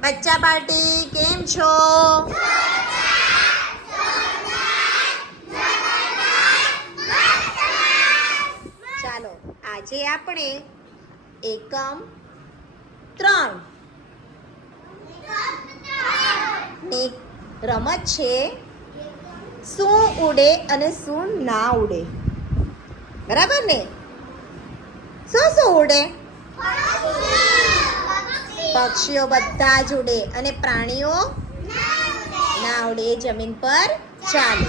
બચ્ચા પાર્ટી, કેમ છો? ચાલો, આજે આપણે એકમ ત્રણ. એક રમત છે, શું ઉડે અને શું ના ઉડે. બરાબર ને? શું શું ઉડે? પક્ષીઓ બધા જ ઉડે અને પ્રાણીઓ ના ઉડે, એ જમીન પર ચાલે.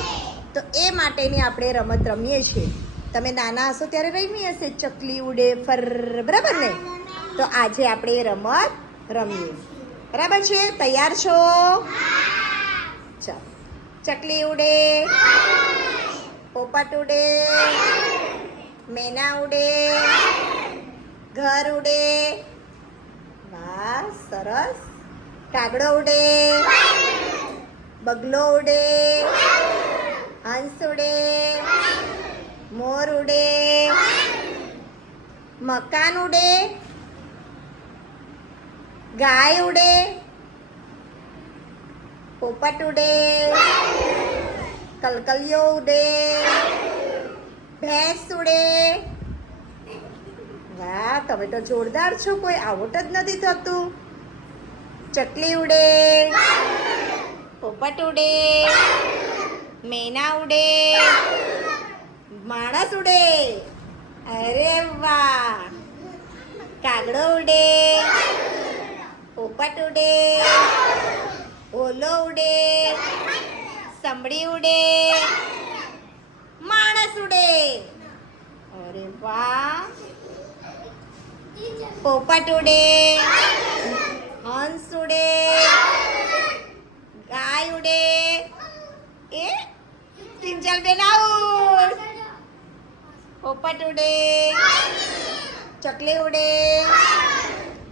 તો એ માટેની આપણે રમત રમીએ છીએ. તમે નાના હશો ત્યારે રમી હશે. ચકલી ઉડે, ફર, બરાબર ને? તો આજે આપણે એ રમત રમીએ. બરાબર છે? તૈયાર છો? ચાલો. ચકલી ઉડે, પોપટ ઉડે, મેના ઉડે, ઘર ઉડે વાહ, સરસ. કાગડો ઉડે. બગલો ઉડે. હંસ ઉડે. મોર ઉડે. મકાન ઉડે. ગાય ઉડે. પોપટ ઉડે. કલકલિયો ઉડે. ભેંસ ઉડે. તમે તો જોરદાર છો, કોઈ આવટ જ નથી થતું. ચકલી ઉડે. પોપટ ઉડે. મેના ઉડે. માણસ ઉડે. અરે વાહ. કાગડો ઉડે. પોપટ ઉડે. ઓલો ઉડે. સંભળી ઉડે. માણસ ઉડે. અરે વાહ. પોપટ ઉડે હંસ ઉડે ગાય ઉડે એ કિંજલ બેન આવું પોપટ ઉડે ચકલી ઉડે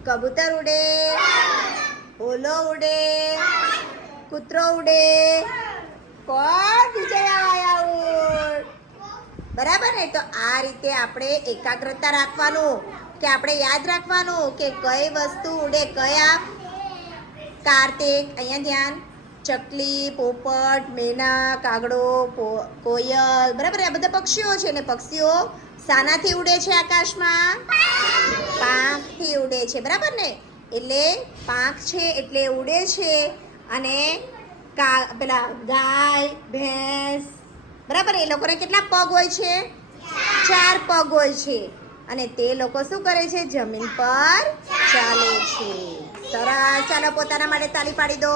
કબૂતર ઉડે ઓલો ઉડે કૂતરો ઉડે કોણ વિજય આઉટ બરાબર ને? તો આ રીતે આપણે એકાગ્રતા રાખવાનું. કે આપણે યાદ રાખવાનું કે કઈ વસ્તુ ઉડે કયા? કાર્તિક, અહીંયા ધ્યાન. ચકલી, પોપટ, મેના, કાગડો કોયલ. બરાબર, આ બધા પક્ષીઓ છે ને પક્ષીઓ શાનાથી ઉડે છે આકાશમાં? પાંખથી ઉડે છે. બરાબર ને? એટલે પાંખ છે એટલે ઉડે છે અને કા, પેલા ગાય, ભેંસ. બરાબર એ લોકોને કેટલા પગ હોય છે? ચાર પગ હોય છે. અને તે લોકો શું કરે છે? જમીન પર ચાલે છે. સરસ ચાલો પોતાના માટે તાલી પાડી દો.